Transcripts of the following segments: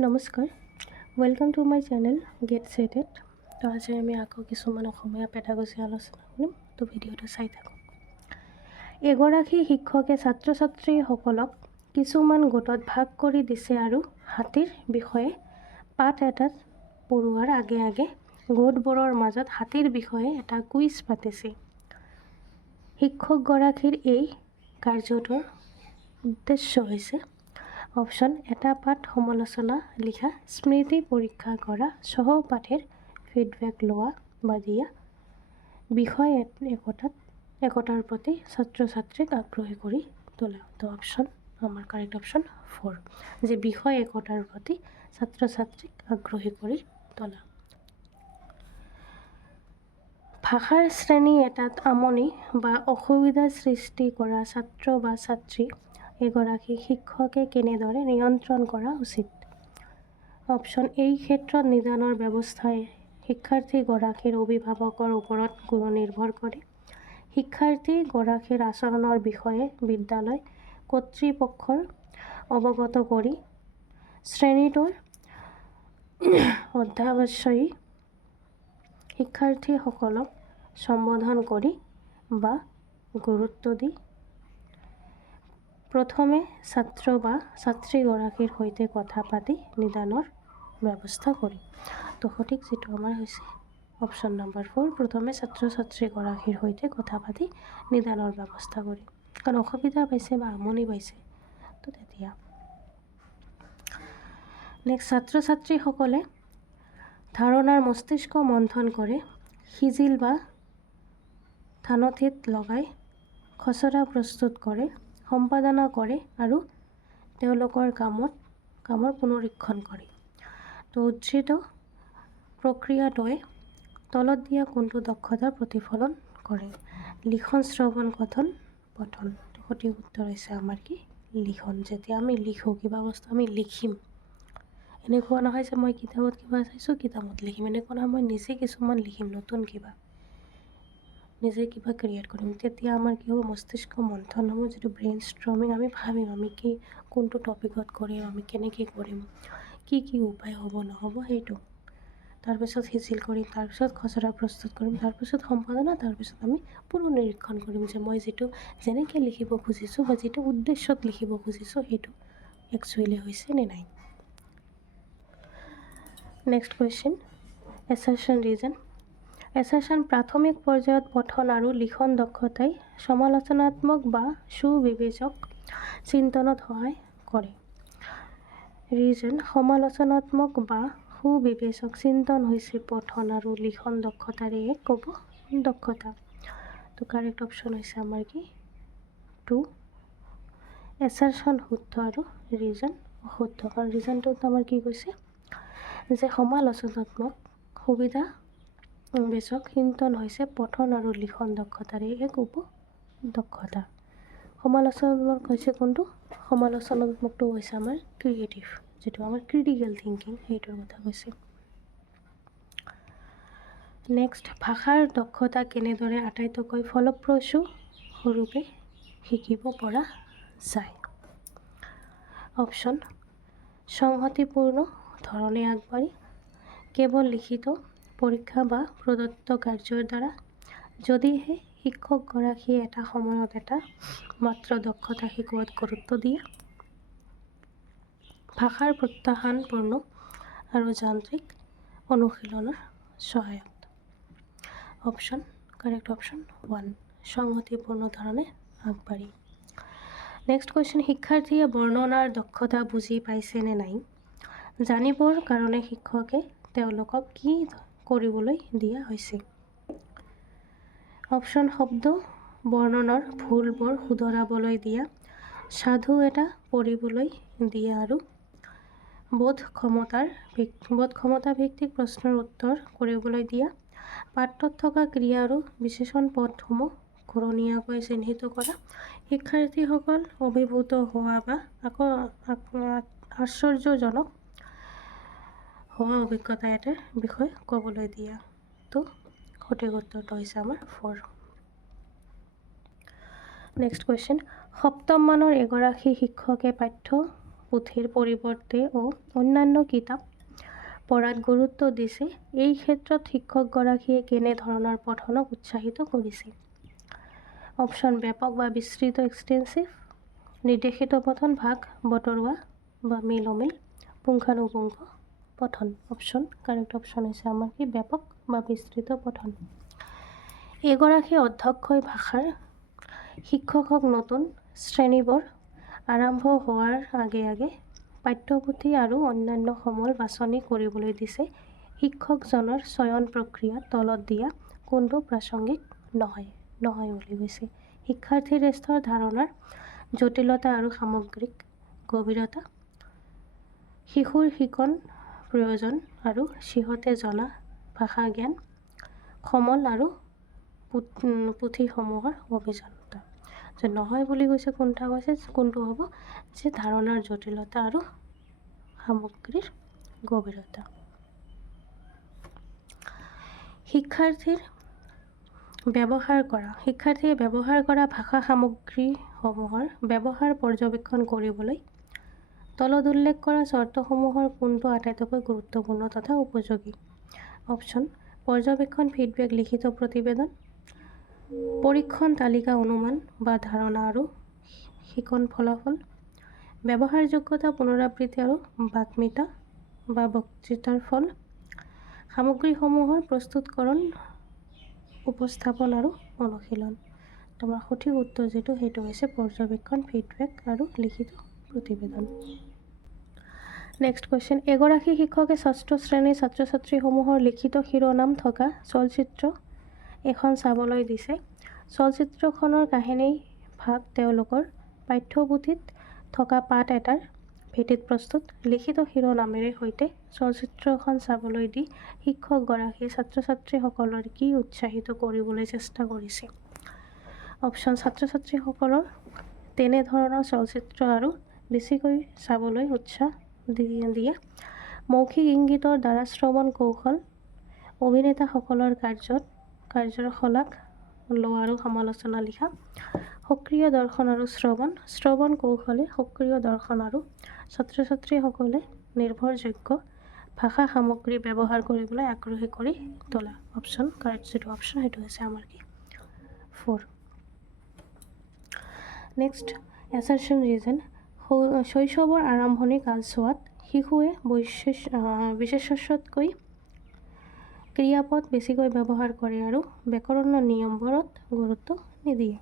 নমস্কাৰ, welcome to my channel get started. তো আজি আমি আকৌ কিছুমান অসমীয়া পেডাগজি আলোচনা কৰিম। তো ভিডিঅ'টো চাই থাকক। এগৰাকী শিক্ষকে ছাত্ৰ ছাত্ৰীসকলক কিছুমান গোটত ভাগ কৰি দিছে আৰু হাতীৰ বিষয়ে পাঠ এটাত পঢ়োৱাৰ আগে আগে গোটবোৰৰ মাজত হাতীৰ বিষয়ে এটা কুইজ পাতিছে। শিক্ষকগৰাকীৰ এই কাৰ্যটোৰ উদ্দেশ্য হৈছে অপশ্যন এটা পাঠ সমালোচনা লিখা, স্মৃতি পৰীক্ষা কৰা, সহপাঠীৰ ফিডবেক লোৱা বা দিয়া, বিষয় একতাৰ প্ৰতি ছাত্ৰ ছাত্ৰীক আগ্ৰহী কৰি তোলা। তো অপশ্যন আমাৰ কাৰেক্ট অপশ্যন 4 যে বিষয় একতাৰ প্ৰতি ছাত্ৰ ছাত্ৰীক আগ্ৰহী কৰি তোলা। ভাষাৰ শ্ৰেণী এটাত আমনি বা অসুবিধাৰ সৃষ্টি কৰা ছাত্ৰ বা ছাত্ৰী এগৰাকী শিক্ষকে কেনেদৰে নিয়ন্ত্ৰণ কৰা উচিত? অপশ্যন এই ক্ষেত্ৰত নিদানৰ ব্যৱস্থাই শিক্ষাৰ্থীগৰাকীৰ অভিভাৱকৰ ওপৰত গুৰু নিৰ্ভৰ কৰে। শিক্ষাৰ্থীগৰাকীৰ আচৰণৰ বিষয়ে বিদ্যালয় কৰ্তৃপক্ষৰ অৱগত কৰি শ্ৰেণীটোৰ অধ্যাৱসায়ী শিক্ষাৰ্থীসকলক সম্বোধন কৰি বা গুৰুত্ব দি প্ৰথমে ছাত্ৰ বা ছাত্ৰীগৰাকীৰ সৈতে কথা পাতি নিদানৰ ব্যৱস্থা কৰি। তো সঠিক যিটো আমাৰ হৈছে অপশ্যন নম্বৰ 4, প্ৰথমে ছাত্ৰ ছাত্ৰীগৰাকীৰ সৈতে কথা পাতি নিদানৰ ব্যৱস্থা কৰি। কাৰণ অসুবিধা পাইছে বা আমনি পাইছে তো তেতিয়া। নেক্সট, ছাত্ৰ ছাত্ৰীসকলে ধাৰণাৰ মস্তিষ্ক মন্থন কৰে, সিজিল বা থানথিত লগাই খচৰা প্ৰস্তুত কৰে, সম্পাদনা কৰে আৰু তেওঁলোকৰ কামৰ পুনৰীক্ষণ কৰে। তো উদ্ধৃত প্ৰক্ৰিয়াটোৱে তলত দিয়া কোনটো দক্ষতাৰ প্ৰতিফলন কৰে? লিখন, শ্ৰৱণ, কথন, পঠন। তো সঠিক উত্তৰ হৈছে আমাৰ কি? লিখন। যেতিয়া আমি লিখোঁ, কিবা বস্তু আমি লিখিম, এনেকুৱা নহয় যে মই কিতাপত কিবা চাইছোঁ কিতাপত লিখিম, এনেকুৱা নহয় মই নিজে কিছুমান লিখিম, নতুন কিবা নিজে কিবা ক্ৰিয়েট কৰিম। তেতিয়া আমাৰ কি হ'ব? মস্তিষ্ক মন্থন হ'ব, যিটো ব্ৰেইন ষ্ট্ৰমিং। আমি ভাবিম আমি কি কোনটো টপিকত কৰিম, আমি কেনেকৈ কৰিম, কি উপায় হ'ব নহ'ব সেইটো। তাৰপিছত সিজিল কৰিম, তাৰপিছত খচৰা প্ৰস্তুত কৰিম, তাৰপিছত সম্পাদনা, তাৰপিছত আমি পুনৰীক্ষণ কৰিম যে মই যিটো যেনেকৈ লিখিব খুজিছোঁ বা যিটো উদ্দেশ্যত লিখিব খুজিছোঁ সেইটো একচুৱেলি হৈছে নে নাই। Next question, assertion reason. Assertion প্ৰাথমিক পৰ্যায়ত পঠন আৰু লিখন দক্ষতাই সমালোচনাত্মক বা সুবিবেচক চিন্তনত সহায় কৰে। ৰিজন, সমালোচনাত্মক বা সুবিবেচক চিন্তন হৈছে পঠন আৰু লিখন দক্ষতাৰ এক দক্ষতা। তো কাৰেক্ট অপশ্যন হৈছে আমাৰ কি? 2, এছাৰশ্যন শুদ্ধ আৰু ৰিজন অশুদ্ধ। কাৰণ ৰিজনটোত আমাৰ কি কৈছে যে সমালোচনাত্মক সুবিধাবেচক চিন্তন হৈছে পঠন আৰু লিখন দক্ষতাৰ এক দক্ষতা। সমালোচনাত্মক হৈছে কোনটো? সমালোচনাত্মকটো হৈছে আমাৰ ক্ৰিয়েটিভ, যিটো আমাৰ ক্ৰিটিকেল থিংকিং, সেইটোৰ কথা কৈছে। নেক্সট, ভাষাৰ দক্ষতা কেনেদৰে আটাইতকৈ ফলপ্ৰসূ ৰূপে শিকিব পৰা যায়? অপশ্যন সংহতিপূৰ্ণ ধৰণে আগবাঢ়ি, কেৱল লিখিত পৰীক্ষা বা প্ৰদত্ত কাৰ্যৰ দ্বাৰা, যদিহে শিক্ষকগৰাকীয়ে এটা সময়ত এটা মাত্ৰ দক্ষতা শিকোৱাত গুৰুত্ব দিয়ে, ভাষাৰ প্ৰত্যাহ্বানপূৰ্ণ আৰু যান্ত্ৰিক অনুশীলনৰ সহায়ত। অপশ্যন কাৰেক্ট অপশ্যন 1, সংহতিপূৰ্ণ ধৰণে আগবাঢ়ি। নেক্সট কুৱেশ্যন, শিক্ষাৰ্থীয়ে বৰ্ণনাৰ দক্ষতা বুজি পাইছে নে নাই জানিবৰ কাৰণে শিক্ষকে তেওঁলোকক কি কৰিবলৈ দিয়া হৈছে? অপশ্যন শব্দ বৰ্ণনৰ ভুলবোৰ শুধৰাবলৈ দিয়া, সাধু এটা পঢ়িবলৈ দিয়া আৰু বোধক্ষমতা ভিত্তিক প্ৰশ্নৰ উত্তৰ কৰিবলৈ দিয়া, পাঠত থকা ক্ৰিয়া আৰু বিশেষণ পদসমূহ ঘূৰণীয়াকৈ চিহ্নিত কৰা, শিক্ষাৰ্থীসকল অভিভূত হোৱা বা আশ্চৰ্যজনক হোৱা অভিজ্ঞতা এটাৰ বিষয়ে ক'বলৈ দিয়া। তো সঠিক উত্তৰটো হৈছে আমাৰ 4। নেক্সট কুৱেশ্যন, সপ্তম মানৰ এগৰাকী শিক্ষকে পুথিৰ পৰিৱৰ্তে অন্যান্য কিতাপ পঢ়াত গুৰুত্ব দিছে। এই ক্ষেত্ৰত শিক্ষকগৰাকীয়ে কেনেধৰণৰ পঠনক উৎসাহিত কৰিছে? অপশ্যন ব্যাপক বা বিস্তৃত এক্সটেন্সিভ, নিৰ্দেশিত পঠন, ভাগ বতৰুৱা বা মিল অমিল, পুংখানুপুংখ পঠন। অপশ্যন কাৰেক্ট অপশ্যন হৈছে আমাৰ কি ব্যাপক বা বিস্তৃত পঠন। এগৰাকী অধ্যক্ষই ভাষাৰ শিক্ষকক নতুন শ্ৰেণীবোৰ আৰম্ভ হোৱাৰ আগে আগে পাঠ্যপুথি আৰু অন্যান্য সমল বাছনি কৰিবলৈ দিছে। শিক্ষকজনৰ চয়ন প্ৰক্ৰিয়াত তলত দিয়া কোনটো প্ৰাসংগিক নহয় বুলি কৈছে। শিক্ষাৰ্থীৰ স্তৰৰ ধাৰণাৰ জটিলতা আৰু সামগ্ৰিক গভীৰতা, শিশুৰ শিকন প্ৰয়োজন আৰু সিহঁতে জনা ভাষা জ্ঞান, সমল আৰু পুথিসমূহৰ অভিজ্ঞতা। যে নহয় বুলি কৈছে কোনটো হ'ব যে ধাৰণাৰ জটিলতা আৰু সামগ্ৰীৰ গভীৰতা। শিক্ষাৰ্থীয়ে ব্যৱহাৰ কৰা ভাষা সামগ্ৰীসমূহৰ ব্যৱহাৰ পৰ্যবেক্ষণ কৰিবলৈ তলত উল্লেখ কৰা চৰ্তসমূহৰ কোনটো আটাইতকৈ গুৰুত্বপূৰ্ণ তথা উপযোগী? অপশ্যন পৰ্যবেক্ষণ, ফিডবেক, লিখিত প্ৰতিবেদন, পৰীক্ষণ, তালিকা, অনুমান বা ধাৰণা আৰু শিকন ফলাফল, ব্যৱহাৰযোগ্যতা, পুনৰাবৃত্তি আৰু বাগ্মিতা বা বক্তৃতাৰ ফল, সামগ্ৰীসমূহৰ প্ৰস্তুতকৰণ, উপস্থাপন আৰু অনুশীলন। তোমাৰ সঠিক উত্তৰ যিটো সেইটো হৈছে পৰ্যবেক্ষণ, ফিডবেক আৰু লিখিত প্ৰতিবেদন। নেক্সট কুৱেশ্যন, এগৰাকী শিক্ষকে ষষ্ঠ শ্ৰেণীৰ ছাত্ৰ ছাত্ৰীসমূহৰ লিখিত শিৰোনাম থকা চলচ্চিত্ৰ এখন চাবলৈ দিছে। চলচ্চিত্ৰখনৰ কাহিনী ভাগ তেওঁলোকৰ পাঠ্যপুথিত থকা পাঠ এটাৰ ভিত্তিত প্ৰস্তুত। লিখিত শিৰোনামেৰে সৈতে চলচ্চিত্ৰখন চাবলৈ দি শিক্ষকগৰাকীয়ে ছাত্ৰ ছাত্ৰীসকলৰ কি উৎসাহিত কৰিবলৈ চেষ্টা কৰিছে? অপশ্যন ছাত্ৰ ছাত্ৰীসকলৰ তেনেধৰণৰ চলচ্চিত্ৰ আৰু বেছিকৈ চাবলৈ উৎসাহ দিয়ে, মৌখিক ইংগিতৰ দ্বাৰা শ্ৰৱণ কৌশল, অভিনেতাসকলৰ কাৰ্যৰ শলাগ লোৱা আৰু সমালোচনা লিখা, সক্ৰিয় দৰ্শন আৰু শ্ৰৱণ কৌশলে সক্ৰিয় দৰ্শন আৰু ছাত্ৰ ছাত্ৰীসকলে নিৰ্ভৰযোগ্য ভাষা সামগ্ৰী ব্যৱহাৰ কৰিবলৈ আগ্ৰহী কৰি তোলা। অপশ্যন কাৰেক্ট যিটো অপশ্যন সেইটো হৈছে আমাৰ কি 4। নেক্সট এছাৰশ্যন ৰিজন, শৈশৱৰ আৰম্ভণি কালছোৱাত শিশুৱে বিশেষতকৈ ক্ৰিয়াপদ বেছিকৈ ব্যৱহাৰ কৰে আৰু ব্যাকৰণৰ নিয়মবোৰত গুৰুত্ব নিদিয়ে।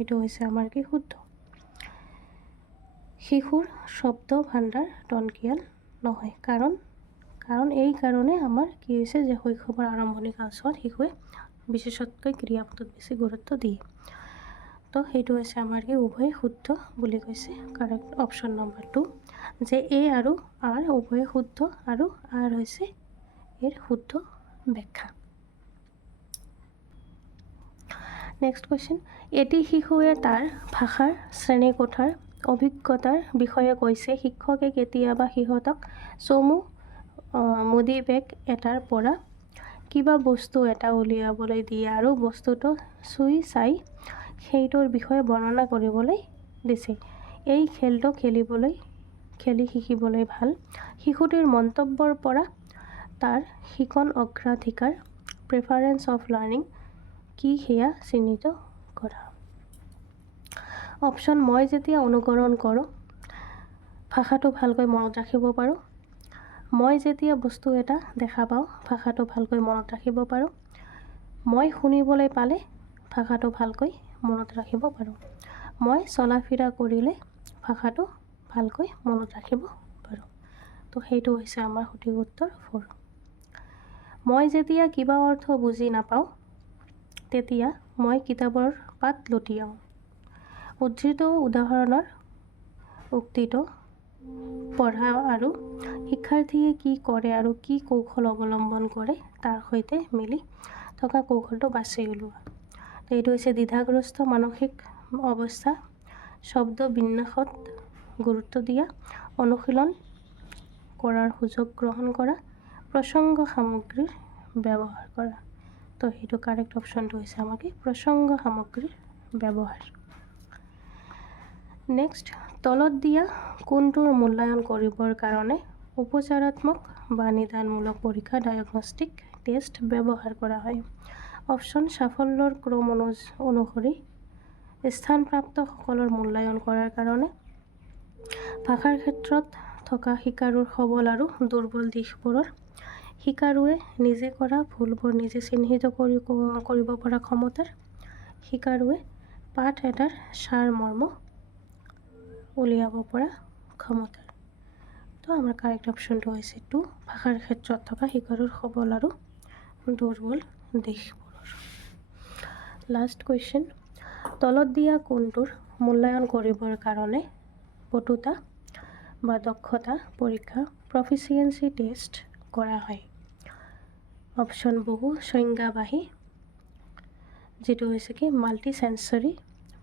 এইটো হৈছে আমাৰ কি শুদ্ধ। শিশুৰ শব্দ ভাণ্ডাৰ টনকিয়াল নহয়, কাৰণ এই কাৰণে আমাৰ কি হৈছে যে শৈশৱৰ আৰম্ভণি কালছোৱাত শিশুৱে বিশেষতকৈ ক্ৰিয়াপদত বেছি গুৰুত্ব দিয়ে। তো সেইটো হৈছে আমাৰ কি উভয় শুদ্ধ বুলি কৈছে। কাৰেক্ট অপশ্যন নম্বৰ 2 যে এ আৰু আৰ উভয় শুদ্ধ আৰু আৰ হৈছে এৰ শুদ্ধ ব্যাখ্যা। নেক্সট কুৱেশ্যন, এটি শিশুৱে তাৰ ভাষাৰ শ্ৰেণীকোঠাৰ অভিজ্ঞতাৰ বিষয়ে কৈছে। শিক্ষকে কেতিয়াবা সিহঁতক চমু মুদি বেগ এটাৰ পৰা কিবা বস্তু এটা উলিয়াবলৈ দিয়ে আৰু বস্তুটো চুই চাই সেইটোৰ বিষয়ে বৰ্ণনা কৰিবলৈ দিছে। এই খেলটো খেলি শিকিবলৈ ভাল। শিশুটিৰ মন্তব্যৰ পৰা তাৰ শিকন অগ্ৰাধিকাৰ প্ৰেফাৰেন্স অফ লাৰ্ণিং কি সেয়া চিহ্নিত কৰা। অপশ্যন মই যেতিয়া অনুকৰণ কৰোঁ ভাষাটো ভালকৈ মনত ৰাখিব পাৰোঁ, মই যেতিয়া বস্তু এটা দেখা পাওঁ ভাষাটো ভালকৈ মনত ৰাখিব পাৰোঁ, মই শুনিবলৈ পালে ভাষাটো ভালকৈ মনত ৰাখিব পাৰোঁ, মই চলা ফিৰা কৰিলে ভাষাটো ভালকৈ মনত ৰাখিব পাৰোঁ। তো সেইটো হৈছে আমাৰ সঠিক উত্তৰ 4। মই যেতিয়া কিবা অৰ্থ বুজি নাপাওঁ তেতিয়া মই কিতাপৰ পাত লুটিয়াওঁ। উদ্ধৃত উদাহৰণৰ উক্তিটো পঢ়া আৰু শিক্ষাৰ্থীয়ে কি কৰে আৰু কি কৌশল অৱলম্বন কৰে তাৰ সৈতে মিলি থকা কৌশলটো বাছি উলিওৱা। এইটো হৈছে দ্বিধাগ্ৰস্ত মানসিক অৱস্থা, শব্দ বিন্যাসত গুৰুত্ব দিয়া, অনুশীলন কৰাৰ সুযোগ গ্ৰহণ কৰা, প্ৰসংগ সামগ্ৰীৰ ব্যৱহাৰ কৰা। তো সেইটো কাৰেক্ট অপশ্যনটো হৈছে আমাৰ কি প্ৰসংগ সামগ্ৰীৰ ব্যৱহাৰ। নেক্সট তলত দিয়া কোনটোৰ মূল্যায়ন কৰিবৰ কাৰণে উপচাৰাত্মক বা নিদানমূলক পৰীক্ষা ডায়াগনষ্টিক টেষ্ট ব্যৱহাৰ কৰা হয়? অপশ্যন সাফল্যৰ ক্ৰম অনুসৰি স্থানপ্ৰাপ্তসকলৰ মূল্যায়ন কৰাৰ কাৰণে, ভাষাৰ ক্ষেত্ৰত থকা শিকাৰুৰ সবল আৰু দুৰ্বল দিশবোৰৰ, শিকাৰুৱে নিজে কৰা ভুলবোৰ নিজে চিহ্নিত কৰিব পৰা ক্ষমতাৰ, শিকাৰুৱে পাঠ এটাৰ সাৰমৰ্ম উলিয়াব পৰা ক্ষমতাৰ। তো আমাৰ কাৰেক্ট অপশ্যনটো হৈছে 2, ভাষাৰ ক্ষেত্ৰত থকা শিকাৰুৰ সবল আৰু দুৰ্বল দিশবোৰৰ। লাষ্ট কুৱেশ্যন, তলত দিয়া কোনটোৰ মূল্যায়ন কৰিবৰ কাৰণে পটুতা বা দক্ষতা পৰীক্ষা প্ৰফিচিয়েঞ্চি টেষ্ট কৰা হয়? অপশ্যন বহু সংজ্ঞাবাহী, যিটো হৈছে কি মাল্টি চেঞ্চৰী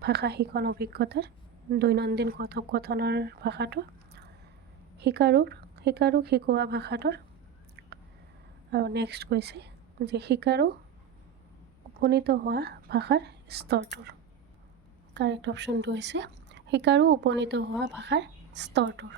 ভাষা শিকন অভিজ্ঞতাৰ দৈনন্দিন কথোপকথনৰ ভাষাটো, শিকাৰুক শিকোৱা ভাষাটোৰ, আৰু নেক্সট কৈছে যে শিকাৰু উপনীত হোৱা ভাষাৰ স্তৰটোৰ। কাৰেক্ট অপশ্যনটো হৈছে শিকাৰু উপনীত হোৱা ভাষাৰ স্তৰটোৰ।